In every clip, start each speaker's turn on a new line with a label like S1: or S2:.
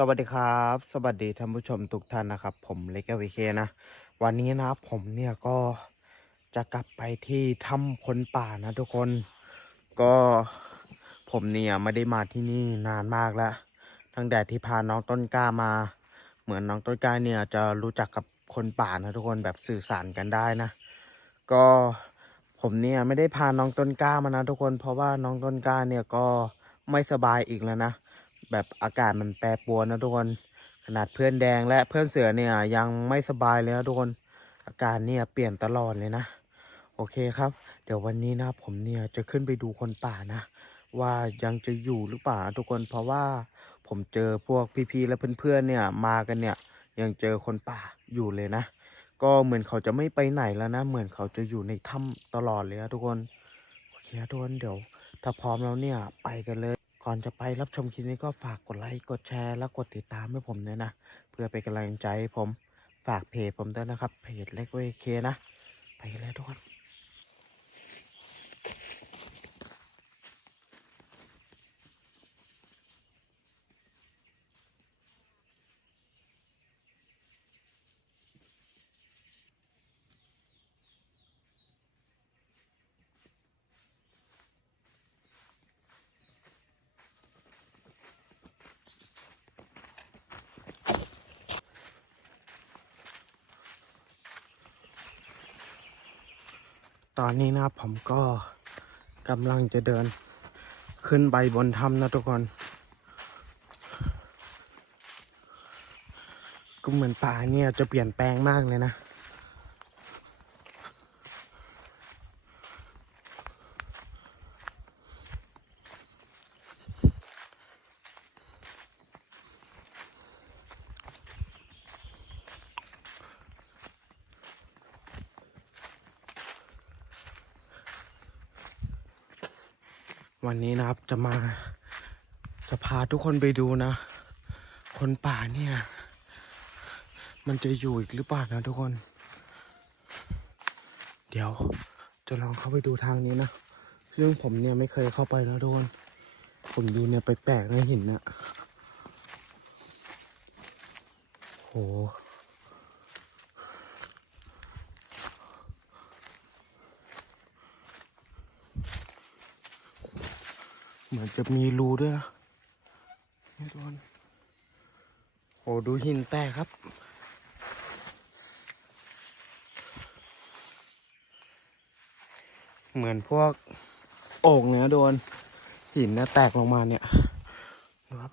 S1: สวัสดีครับ สวัสดีท่านผู้ชมทุกท่านนะครับ ผมเล็กวีเคนะ วันนี้นะผมเนี่ยก็จะกลับไปที่ถ้ำคนป่านะทุกคน ก็ผมเนี่ยไม่ได้มาที่นี่นานมากแล้ว ตั้งแต่ที่พาน้องต้นกล้ามา เหมือนน้องต้นกล้าเนี่ยจะรู้จักกับคนป่านะทุกคนแบบสื่อสารกันได้นะ ก็ผมเนี่ยไม่ได้พาน้องต้นกล้ามานะทุกคน เพราะว่าน้องต้นกล้าเนี่ยก็ไม่สบายอีกแล้วนะ แบบอากาศมันแปรปรวนนะทุกคน ขนาดเพื่อนแดงและเพื่อนเสือเนี่ยยังไม่สบายเลยนะทุกคน อาการเนี่ยเปลี่ยนตลอดเลยนะ โอเคครับ เดี๋ยววันนี้นะผมเนี่ยจะขึ้นไปดูคนป่านะ ว่ายังจะอยู่หรือเปล่าทุกคน เพราะว่าผมเจอพวกพี่ๆและเพื่อนๆเนี่ยมากันเนี่ยยังเจอคนป่าอยู่เลยนะ ก็เหมือนเขาจะไม่ไปไหนแล้วนะ เหมือนเขาจะอยู่ในถ้ำตลอดเลยนะทุกคน โอเคนะทุกคนเดี๋ยว ถ้าพร้อมแล้วเนี่ยไปกันเลย ก่อนจะไปรับชมคลิปนี้ก็ฝากกดไลค์กดแชร์และกดติดตามให้ผมด้วยนะ เพื่อเป็นกำลังใจให้ผมฝากเพจผมด้วยนะครับเพจเล็กเวเคนะ ไปเลยทุกคน ตอนนี้นะครับผมก็กำลังจะเดินขึ้นไปบนถ้ำนะทุกคน ก็เหมือนป่าเนี่ยจะเปลี่ยนแปลงมากเลยนะ วันนี้นะครับ จะมา จะพาทุกคนไปดูนะ คนป่าเนี่ย มันจะอยู่อีกหรือเปล่านะทุกคน เดี๋ยวจะลองเข้าไปดูทางนี้นะซึ่งผมเนี่ยไม่เคยเข้าไปนะทุกคน ผมดูเนี่ยไปแปลกๆนหินนะโห เหมือนจะมีรูด้วยนะนี่ทุกคนโอ้ดูหินแตกครับ เหมือนพวกโอ่งเนี้ยโดนหินเนี่ยแตกลงมาเนี่ยดูครับ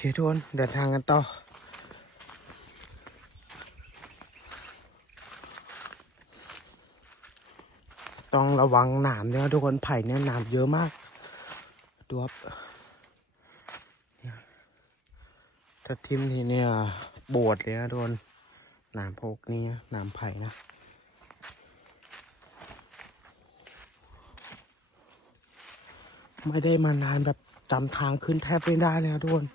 S1: เคทุกคนเดินทางกันต่อต้องระวังหนามด้วยทุกคนไผ่เนี่ยหนามเยอะมากดูครับเนี่ยถ้าทิมทีเนี่ยปวดเลยนะทุกคนหนามพวกนี้หนามไผ่นะไม่ได้มานานแบบจำทางขึ้นแทบไม่ได้เลยนะทุกคน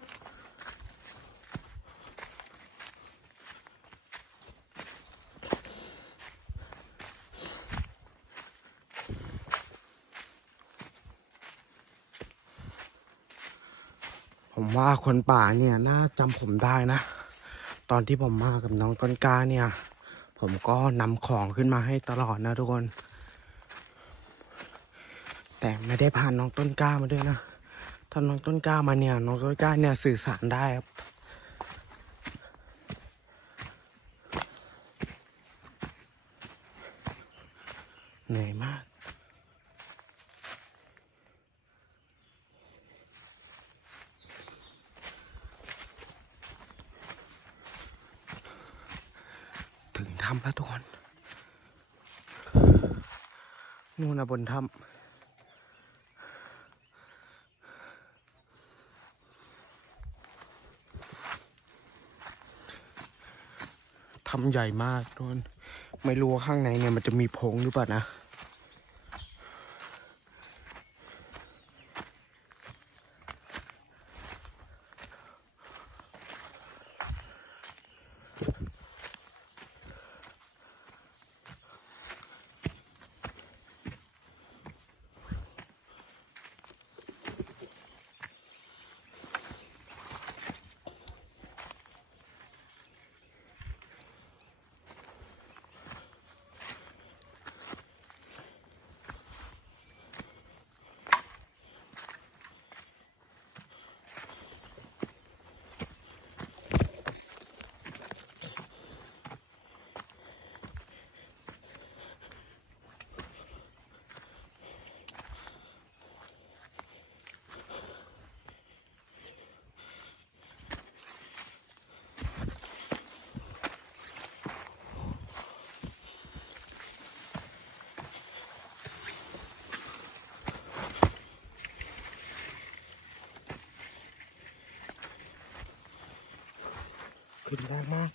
S1: ผมว่าคนป่าเนี่ยน่าจำผมได้นะ ตอนที่ผมมากับน้องต้นกล้าเนี่ย ผมก็นำของขึ้นมาให้ตลอดนะทุกคน แต่ไม่ได้พาน้องต้นกล้ามาด้วยนะถ้าน้องต้นกล้ามาเนี่ย น้องต้นกล้าเนี่ยสื่อสารได้ครับ เหนื่อยมาก ถ้ำแล้วทุกคน นู่นนะบนถ้ำถ้ำใหญ่มากทุกคน ไม่รู้ว่าข้างในเนี่ยมันจะมีโพงหรือเปล่านะ ขึ้นยากมาก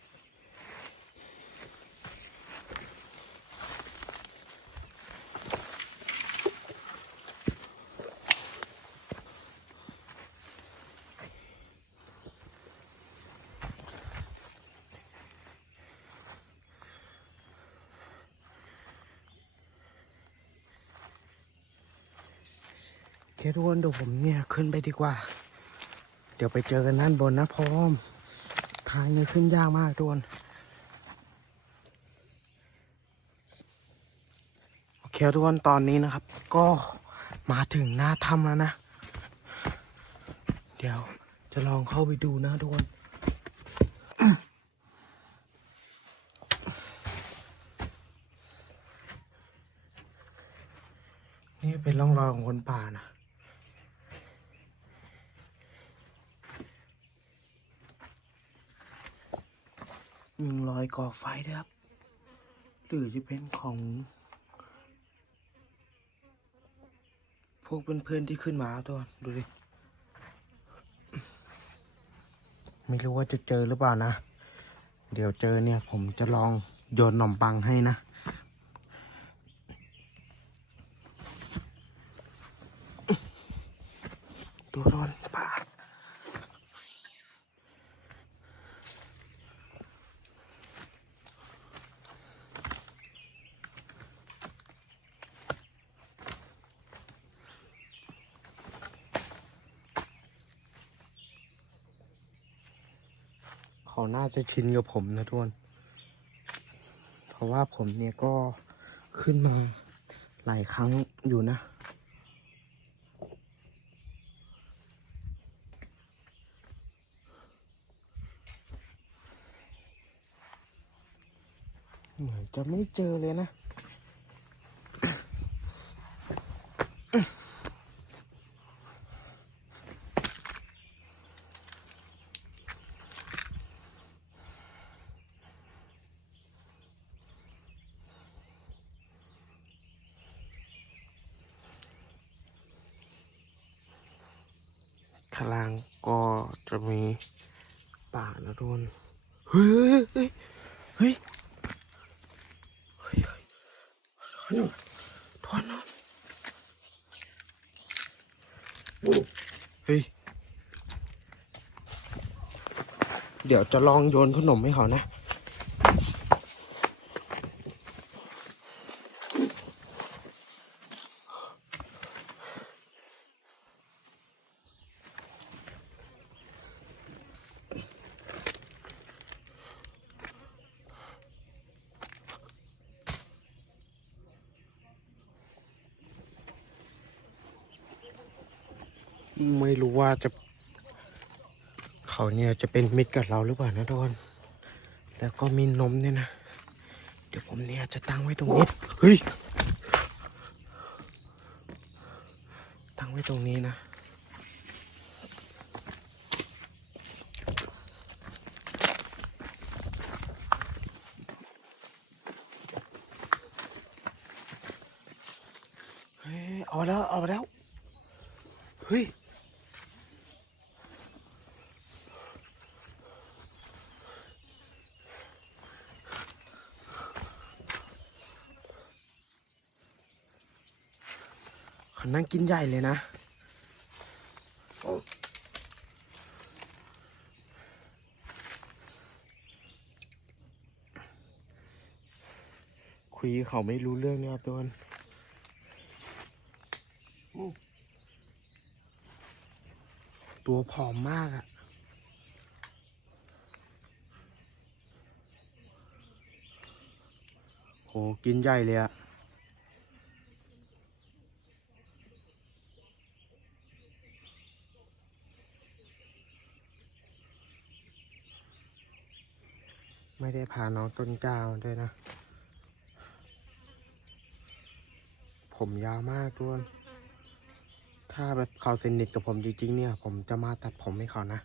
S1: โอเคทุกคนเดี๋ยวผมเนี่ยขึ้นไปดีกว่า เดี๋ยวไปเจอกันด้านบนนะพร้อม ทางเนี่ยขึ้นยากมากทุกคนโอเคทุกคนตอนนี้นะครับ ก็มาถึงหน้าถ้ำแล้วนะ เดี๋ยวจะลองเข้าไปดูนะทุกคนเป็นร่องรอยของคนป่านะ มีร อกไฟด้ครับ หรือจะเป็นของ พวกเพื่อนๆที่ขึ้นมาตัวดูดิ ไม่รู้ว่าจะเจอหรือเปล่านะ เดี๋ยวเจอเนี่ยผมจะลองโยนหนมปังให้นะตัวร้อนป่า เขาน่า จะชินกับผมนะทุกคนเพราะว่าผมเนี่ยก็ขึ้นมาหลายครั้งอยู่นะ เหมือนจะไม่เจอเลยนะ ข้างล่างก็จะมีป่านะทุกคนเฮ้ยเฮ้ยเฮ้ยเฮ้ยเฮ้ยเฮ้ยทุกคนเฮ้ย เดี๋ยวจะลองโยนขนมให้เขานะ ไม่รู้ว่าจะ เนี่ยจะเป็นมิตรกับเราหรือเปล่านะทุกคนแล้วก็มีนมเนี่ยนะ เดี๋ยวผมเนี่ยจะตั้งไว้ตรงนี้ เฮ้ย ตั้งไว้ตรงนี้นะ เฮ้ย เอาแล้ว เอาแล้ว เฮ้ย เขา นั่งกินใหญ่เลยนะ คุยเขาไม่รู้เรื่องเนี่ยตัวนั้นตัวผอมมากอะโห กินใหญ่เลยอะ ไม่ได้พาน้องต้นกาวด้วยนะ ผมยาวมากทุกคนถ้าแบบเขาสนิทกับผมจริงๆเนี่ย ผมจะมาตัดผมให้เขานะ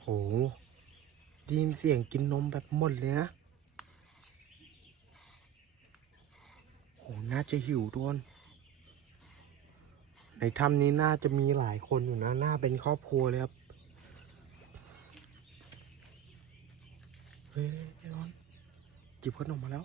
S1: โหด้ยินเสียงกินนมแบบหมดเลยนะโหน่าจะหิวทุกคน ในถ้ำนี้น่าจะมีหลายคนอยู่นะ น่าเป็นครอบครัวเลยครับเฮ้ยไอ้ร้อนจิบขนมมาแล้ว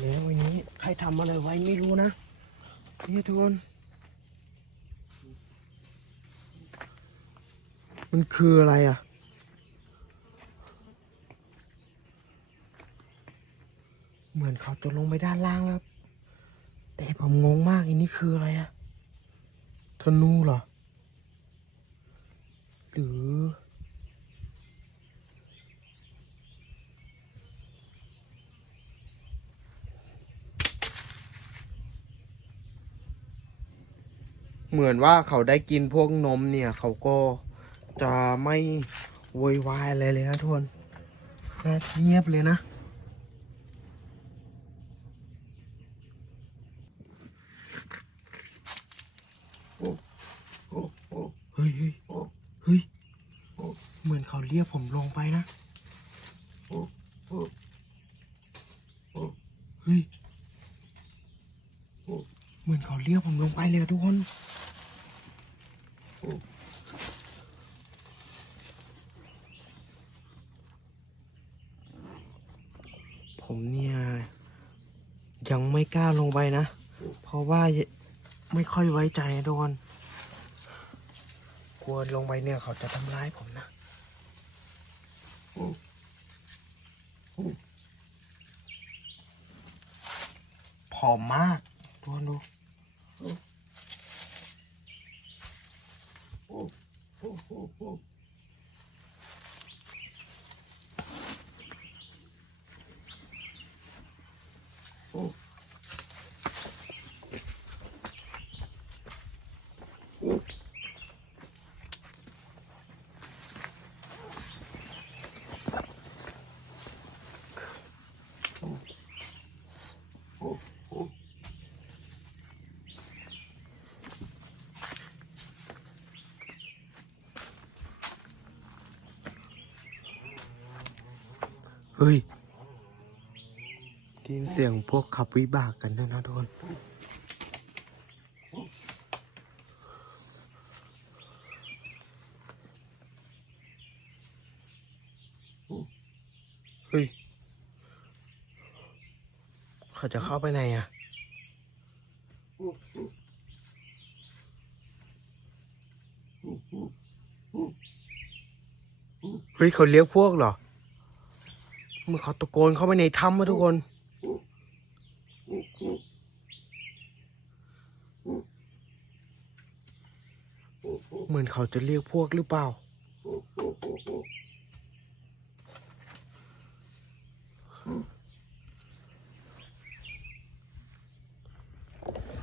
S1: แล้ววันนี้ใครทำอะไรไว้ไม่รู้นะนี่ทุกคนมันคืออะไรอะ เหมือนเขาจะลงไปด้านล่างแล้ว แต่ผมงงมากอันนี้คืออะไรอะธนูเหรอ หรือ เหมือนว่าเขาได้กินพวกนมเนี่ย เขาก็จะไม่โวยวายอะไรเลยนะทุกคนน่าเงียบเลยนะเฮ้ยเฮ้ยเฮ้ยเหมือนเขาเรียกผมลงไปนะเฮ้ยเหมือนเขาเรียกผมลงไปเลยทุกคน ผมเนี่ย ยังไม่กล้าลงไปนะ เพราะว่าไม่ค่อยไว้ใจนะทุกคนกลัวลงไปเนี่ยเขาจะทำร้ายผมนะผอมมากทุก คนดู เฮ้ยได้ยินเสียงพวกขับวิบากกันด้วยนะทุกคนเฮ้ยเขาจะเข้าไปไหนอะเฮ้ยเขาเลี้ยงพวกเหรอ เมื่อเขาตะโกนเข้าไปในถ้ำมาทุกคน เหมือนเขาจะเรียกพวกหรือเปล่า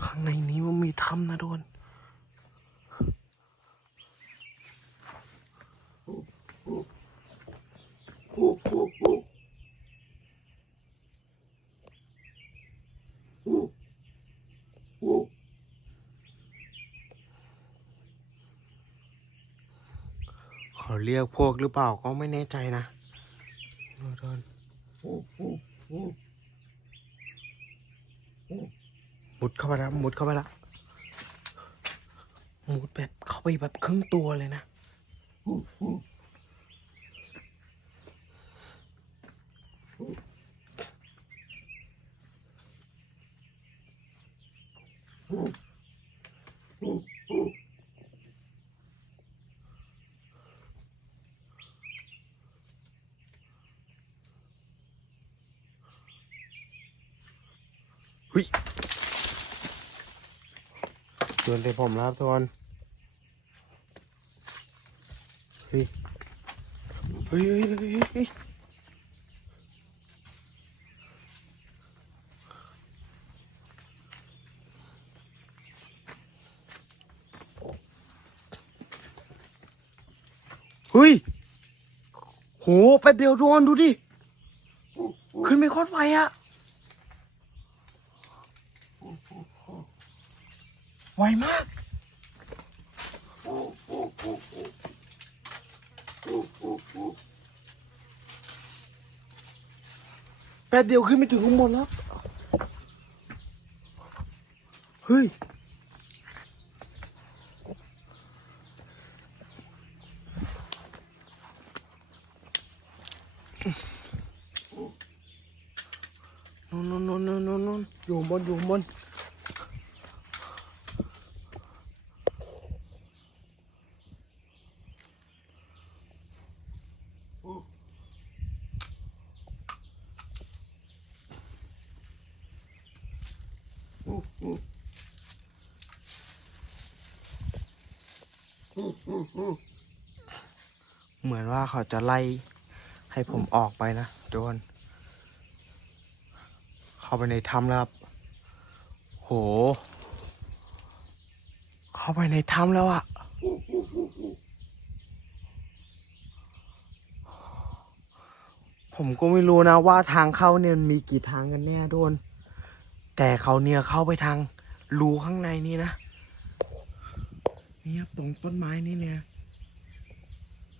S1: ข้างในนี้มันมีถ้ำนะทุกคน เขาเรียกพวกหรือเปล่าก็ไม่แน่ใจนะทุกคนมุดเข้าไปแล้วมุดเข้าไปแล้วมุดแบบเข้าไปแบบครึ่งตัวเลยนะ เฮ้ยโดนเตะ ผมแล้วครับทุกคนเฮ้ยเฮ้ยเฮ้ยเฮ้ยเฮ้ยเฮ้ยโห แป๊บเดียวทุกคนดูดิ ขึ้นไปโคตรไวอะ วมากแป๊บเดียวขึ้นไปถึงข้างบนแล้ว เฮ้ยนู่นนู่นนู่นนู่นนู่นนู่นอยู่ข้างบนอยู่ข้างบน เขาจะไล่ให้ผมออกไปนะโดนเข้าไปในถ้ำแล้วครับ โห เข้าไปในถ้ำแล้วอะผมก็ไม่รู้นะว่าทางเข้าเนี่ยมีกี่ทางกันแน่โดน แต่เขาเนี่ยเข้าไปทางรูข้างในนี่นะนี่ครับตรงต้นไม้นี่เนี่ย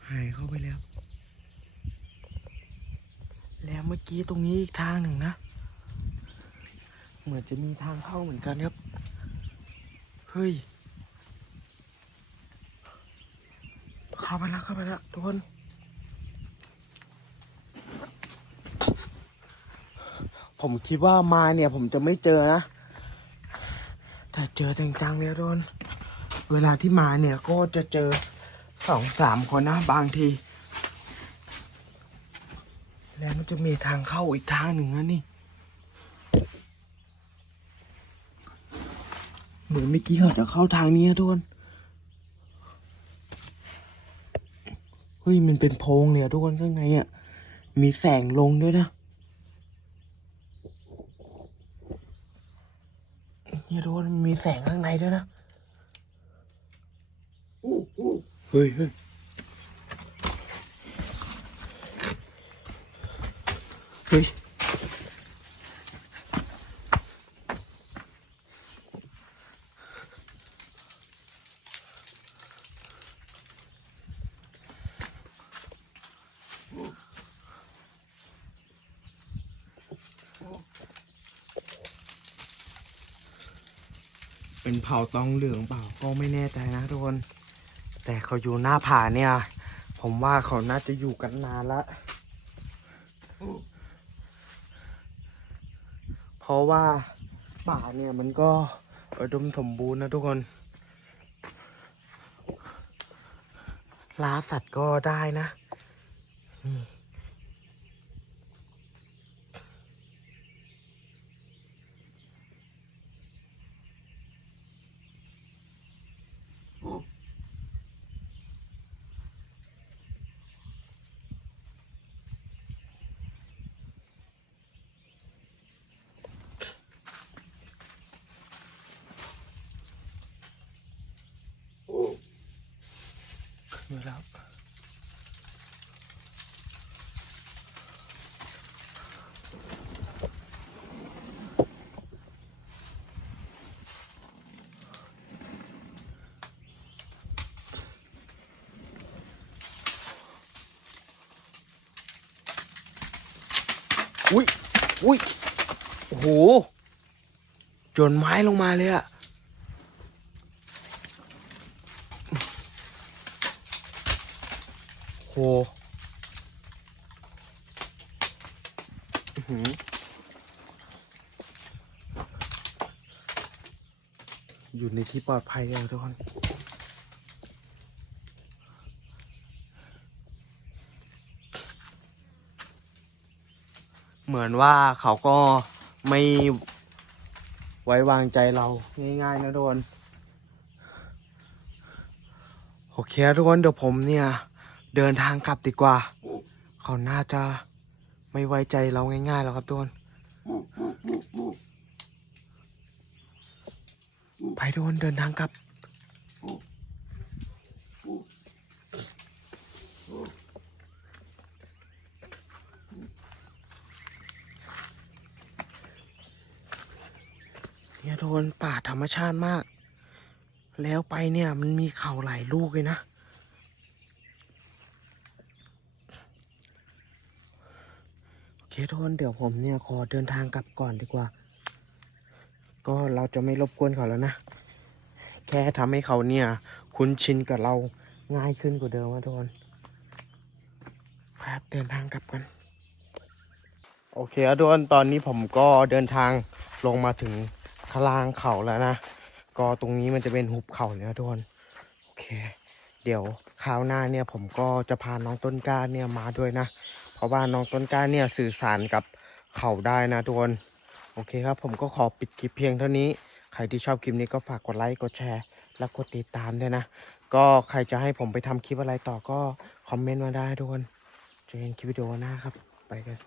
S1: หายเข้าไปแล้ว แล้วเมื่อกี้ตรงนี้อีกทางหนึ่งนะ เหมือนจะมีทางเข้าเหมือนกันครับ เฮ้ย เข้าไปแล้วเข้าไปแล้วทุกคนผมคิดว่ามาเนี่ยผมจะไม่เจอนะ แต่เจอจังๆเลยทุกคนเวลาที่มาเนี่ยก็จะเจอ สองสามคนนะบางที แล้วมันจะมีทางเข้าอีกทางหนึ่งนะนี่ เหมือนเมื่อกี้เขาจะเข้าทางนี้นะทุกคนเฮ้ยมันเป็นโพรงเลยอะทุกคนข้างในอะมีแสงลงด้วยนะเนี่ยทุกคนมีแสงข้างในด้วยนะ เฮ้ยเฮ้ยเฮ้ยเป็นเผาตองเหลืองเปล่าก็ไม่แน่ใจนะทุกคน แต่เขาอยู่หน้าผาเนี่ย ผมว่าเขาน่าจะอยู่กันนานละเพราะว่าป่าเนี่ยมันก็อุดมสมบูรณ์นะทุกคนล่าสัตว์ก็ได้นะ ขึ้นมาแล้ว อุ้ยอุ้ยโอ้โหจนไม้ลงมาเลยอะ โหอื้อหืออยู่ในที่ปลอดภัยแล้วทุกคนเหมือนว่าเขาก็ไม่ไว้วางใจเราง่ายๆนะทุกคน โอเคทุกคนเดี๋ยวผมเนี่ย เดินทางกลับดีกว่า เขาน่าจะไม่ไว้ใจเราง่ายๆแล้วครับทุกคนไปทุกคนเดินทางกลับเนี่ยโดนป่าธรรมชาติมาก แล้วไปเนี่ยมันมีเขาหลายลูกเลยนะ เคทุกคนเดี๋ยวผมเนี่ยขอเดินทางกลับก่อนดีกว่า ก็เราจะไม่รบกวนเขาแล้วนะ แค่ทำให้เขาเนี่ย คุ้นชินกับเราง่ายขึ้นกว่าเดิมนะทุกคนครับเดินทางกลับกัน โอเคครับทุกคนตอนนี้ผมก็เดินทางลงมาถึงข้างล่างเขาแล้วนะ ก็ตรงนี้มันจะเป็นหุบเขาเนี่ยนะทุกคนโอเค เดี๋ยวคราวหน้าเนี่ยผมก็จะพาน้องต้นกล้าเนี่ยมาด้วยนะ ราะว่าน้องต้นกล้าเนี่ยสื่อสารกับเขาได้นะทุกคนโอเคครับ ผมก็ขอปิดคลิปเพียงเท่านี้ ใครที่ชอบคลิปนี้ก็ฝากกดไลค์กดแชร์ และกดติดตามด้วยนะ ก็ใครจะให้ผมไปทำคลิปอะไรต่อก็คอมเมนต์มาได้ทุกคนเจอกันคลิปวิดีโอหน้าครับ ไปกัน